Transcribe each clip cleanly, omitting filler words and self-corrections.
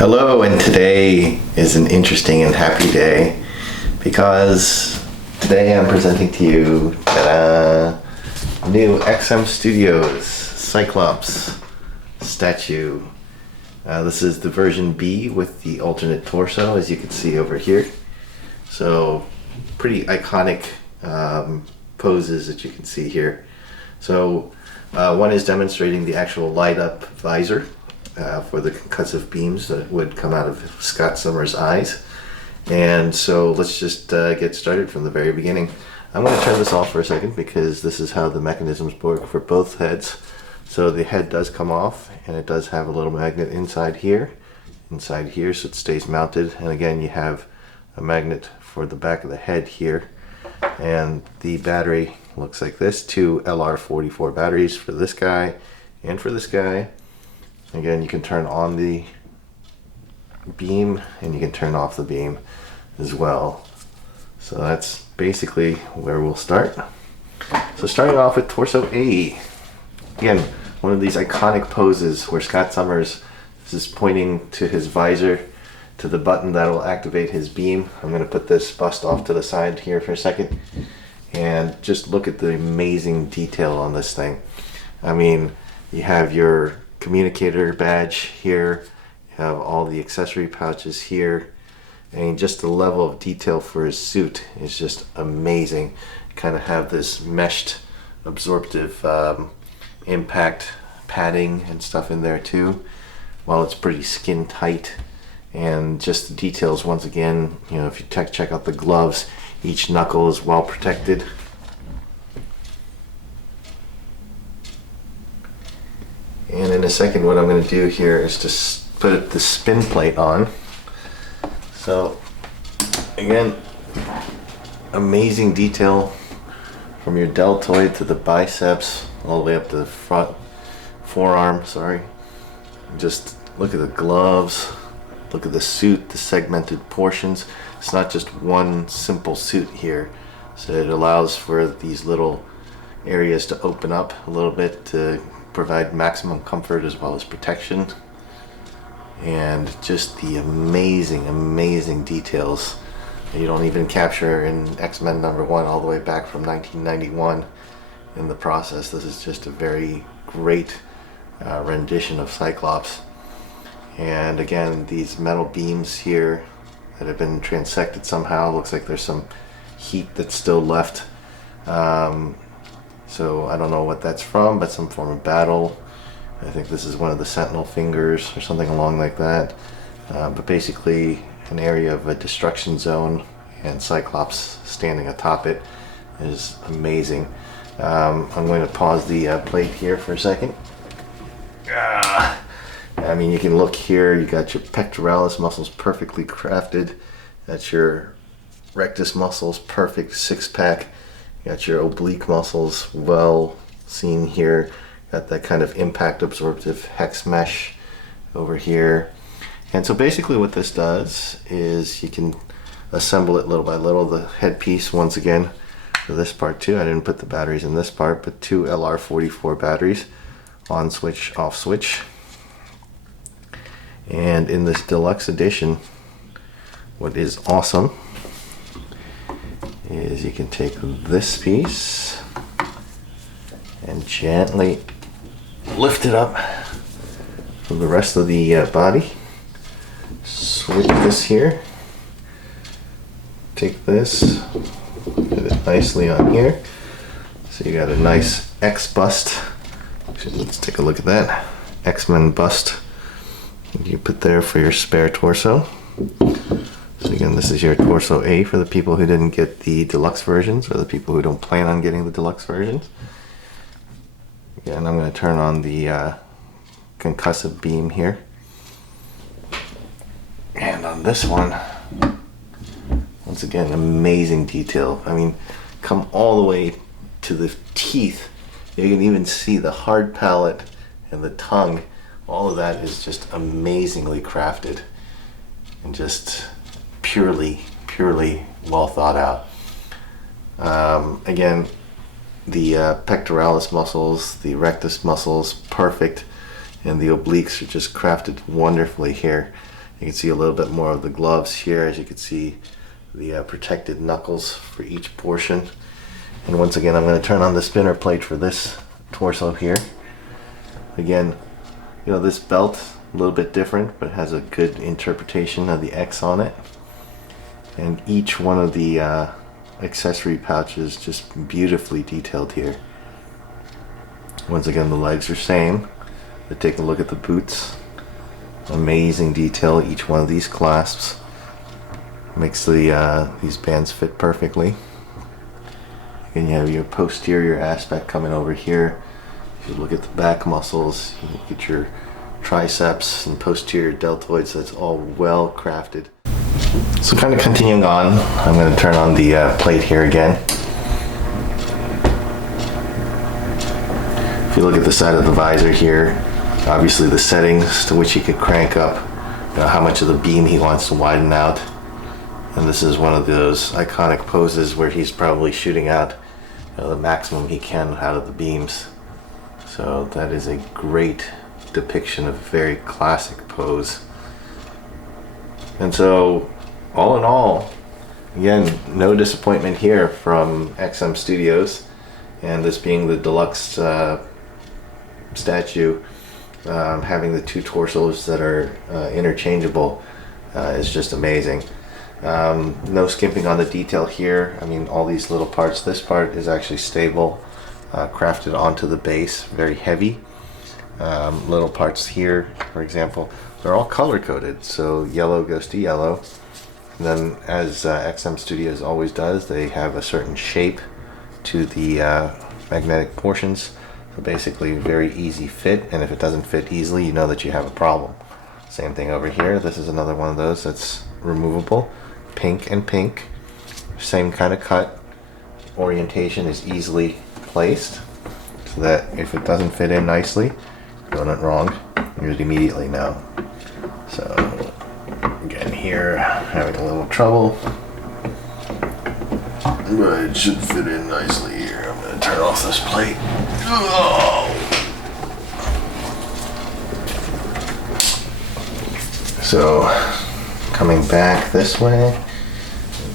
Hello, and today is an interesting and happy day because today I'm presenting to you new XM Studios Cyclops statue. This is the version B with the alternate torso, as you can see over here. So pretty iconic poses that you can see here. So one is demonstrating the actual light up visor for the concussive beams that would come out of Scott Summers' eyes. And so let's just get started from the very beginning. I'm going to turn this off for a second because this is how the mechanisms work for both heads. So the head does come off, and it does have a little magnet inside here, so it stays mounted. And again, you have a magnet for the back of the head here. And the battery looks like this, two LR44 batteries for this guy and for this guy. Again, you can turn on the beam and you can turn off the beam as well. So that's basically where we'll start. So starting off with torso A. Again, one of these iconic poses where Scott Summers is pointing to his visor to the button that will activate his beam. I'm going to put this bust off to the side here for a second and just look at the amazing detail on this thing. I mean, you have your communicator badge here, you have all the accessory pouches here, and just the level of detail for his suit is just amazing. You kind of have this meshed absorptive impact padding and stuff in there too, while it's pretty skin tight. And just the details, once again, you know, if you check out the gloves, each knuckle is well protected. And in a second, what I'm going to do here is to put the spin plate on. So again, amazing detail from your deltoid to the biceps, all the way up to the front forearm, sorry. Just look at the gloves, look at the suit, the segmented portions. It's not just one simple suit here. So it allows for these little areas to open up a little bit to provide maximum comfort as well as protection. And just the amazing details that you don't even capture in X-Men #1 all the way back from 1991 in the process. This is just a very great rendition of Cyclops. And again, these metal beams here that have been transected somehow. Looks like there's some heat that's still left. So I don't know what that's from, but some form of battle. I think this is one of the Sentinel fingers or something along like that. But basically an area of a destruction zone, and Cyclops standing atop it is amazing. I'm going to pause the plate here for a second. I mean, you can look here, you got your pectoralis muscles perfectly crafted. That's your rectus muscles, perfect six-pack. You got your oblique muscles well seen here. Got that kind of impact absorptive hex mesh over here. And so basically what this does is you can assemble it little by little. The headpiece, once again, for this part too, I didn't put the batteries in this part, but two LR44 batteries, on switch, off switch. And in this deluxe edition, what is awesome is you can take this piece and gently lift it up from the rest of the body. Switch this here. Take this, put it nicely on here. So you got a nice X bust. Actually, let's take a look at that. X-Men bust. You put there for your spare torso. So again, this is your torso A for the people who didn't get the deluxe versions, or the people who don't plan on getting the deluxe versions. Again, I'm going to turn on the concussive beam here. And on this one, once again, amazing detail. I mean, come all the way to the teeth. You can even see the hard palate and the tongue. All of that is just amazingly crafted and just purely well thought out. Again, the pectoralis muscles, the rectus muscles, perfect, and the obliques are just crafted wonderfully here. You can see a little bit more of the gloves here, as you can see the protected knuckles for each portion. And once again, I'm going to turn on the spinner plate for this torso here. Again, you know, this belt a little bit different, but has a good interpretation of the X on it. And each one of the accessory pouches just beautifully detailed here. Once again, the legs are same, but take a look at the boots. Amazing detail, each one of these clasps makes these bands fit perfectly. And you have your posterior aspect coming over here. If you look at the back muscles, you look at your triceps and posterior deltoids, that's all well crafted. So kind of continuing on, I'm going to turn on the plate here again. If you look at the side of the visor here, obviously the settings to which he could crank up, you know, how much of the beam he wants to widen out. And this is one of those iconic poses where he's probably shooting out, you know, the maximum he can out of the beams. So that is a great depiction of a very classic pose. And so, all in all, again, no disappointment here from XM Studios. And this being the deluxe statue, having the two torsos that are interchangeable is just amazing. No skimping on the detail here. I mean, all these little parts. This part is actually stable, crafted onto the base, very heavy. Little parts here, for example, they're all color coded, so yellow goes to yellow. And then, as XM Studios always does, they have a certain shape to the magnetic portions. So basically, very easy fit, and if it doesn't fit easily, you know that you have a problem. Same thing over here. This is another one of those that's removable. Pink and pink, same kind of cut. Orientation is easily placed, so that if it doesn't fit in nicely, doing it wrong, you would immediately know. So again, here having a little trouble, but it should fit in nicely here. I'm going to turn off this plate. Oh. So coming back this way,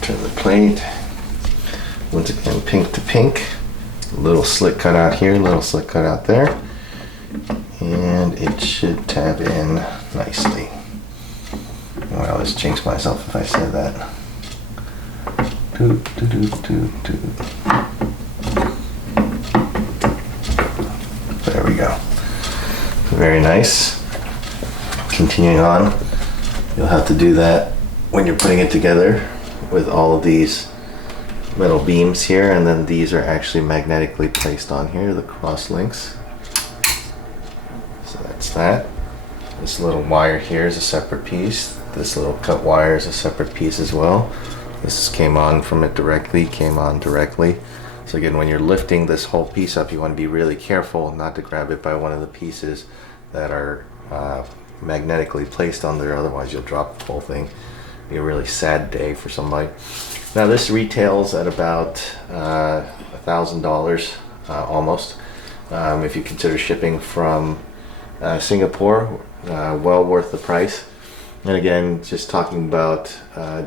turn the plate. Once again, pink to pink. A little slit cut out here, little slit cut out there. And it should tab in nicely. Well, I'll just jinx myself if I say that. There we go. Very nice. Continuing on, you'll have to do that when you're putting it together with all of these metal beams here, and then these are actually magnetically placed on here, the cross links. So that's that. This little wire here is a separate piece. This little cut wire is a separate piece as well. This came on from it directly, came on directly. So again, when you're lifting this whole piece up, you want to be really careful not to grab it by one of the pieces that are magnetically placed on there, otherwise you'll drop the whole thing. Be a really sad day for somebody. Now this retails at about $1,000 almost. If you consider shipping from Singapore, well worth the price. And again, just talking about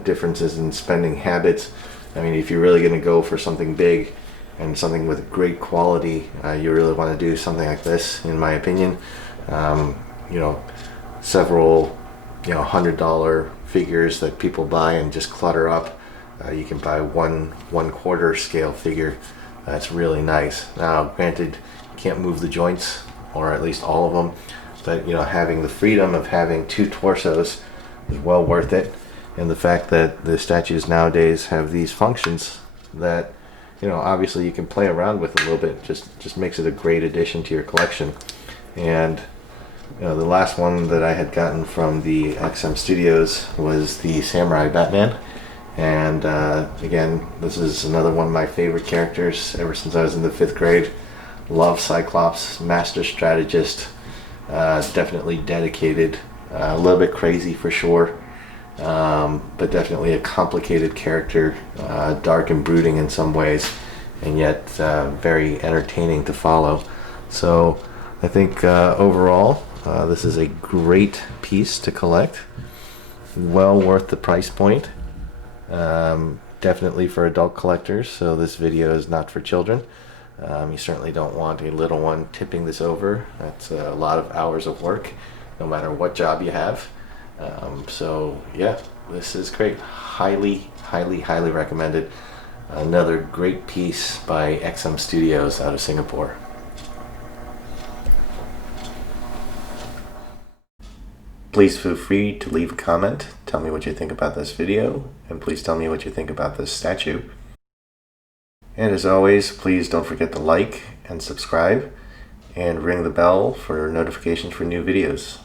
differences in spending habits. I mean, if you're really going to go for something big and something with great quality, you really want to do something like this, in my opinion. You know, several, $100 figures that people buy and just clutter up. You can buy one quarter scale figure. That's really nice. Now, granted, you can't move the joints, or at least all of them, but having the freedom of having two torsos is well worth it. And the fact that the statues nowadays have these functions that obviously you can play around with a little bit, just makes it a great addition to your collection. And the last one that I had gotten from the XM Studios was the Samurai Batman. And again, this is another one of my favorite characters ever since I was in the 5th grade. Love Cyclops, master strategist, definitely dedicated, a little bit crazy for sure, but definitely a complicated character, dark and brooding in some ways, and yet very entertaining to follow. So I think overall, this is a great piece to collect. well worth the price point. Definitely for adult collectors, so this video is not for children. You certainly don't want a little one tipping this over. That's a lot of hours of work, no matter what job you have. So yeah, this is great. Highly, highly, highly recommended. Another great piece by XM Studios out of Singapore. Please feel free to leave a comment. Tell me what you think about this video, and please tell me what you think about this statue. And as always, please don't forget to like and subscribe, and ring the bell for notifications for new videos.